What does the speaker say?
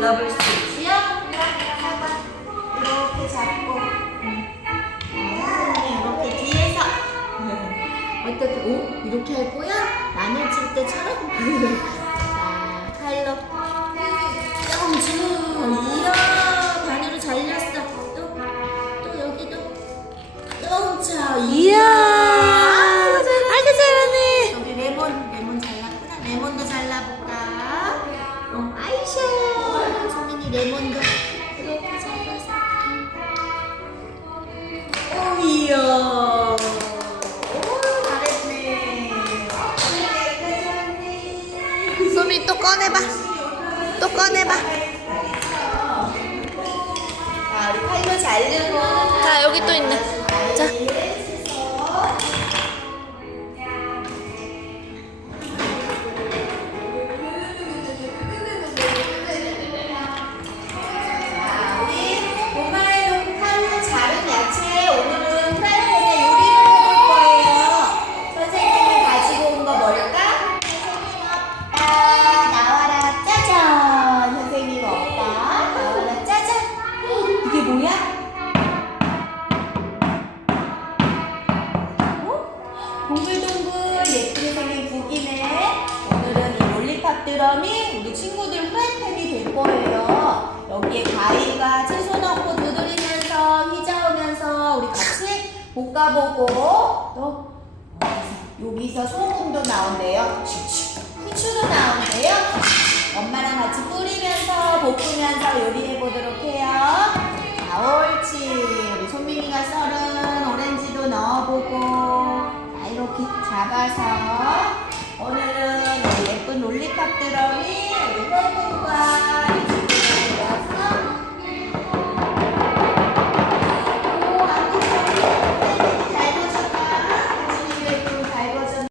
있지요? 해봐. 이렇게 잡고. 아, 이렇게 뒤에서. 어떻게, 오? 이렇게 할 거야? 마늘 칠 때처럼? 자, 칼로. 뿅주. 이야, 반으로 잘렸어. 또, 또 여기도. 뿅차. 이야. 잘라볼까? 어, 아이샤. 레몬도 이렇게 잘라서. 오, 이야. 소미 또 꺼내봐. 또 꺼내봐. 자, 우리 칼로 자르고. 자 여기 또 있네. 뭐야? 어? 동글동글 예쁘게 생긴 국이네. 오늘은 이 롤리팝 드럼이 우리 친구들 프라이팬이 될 거예요. 여기에 과일과 채소 넣고 두드리면서 휘저으면서 우리 같이 볶아보고 또 여기서 소금도 나온대요. 후추도 나온대요. 엄마랑 같이 뿌리면서 볶으면서 요리해 보도록 해요. 우리 소민이가 썰은 오렌지도 넣어보고 자, 이렇게 잡아서 오늘은 예쁜 롤리팝 드럼이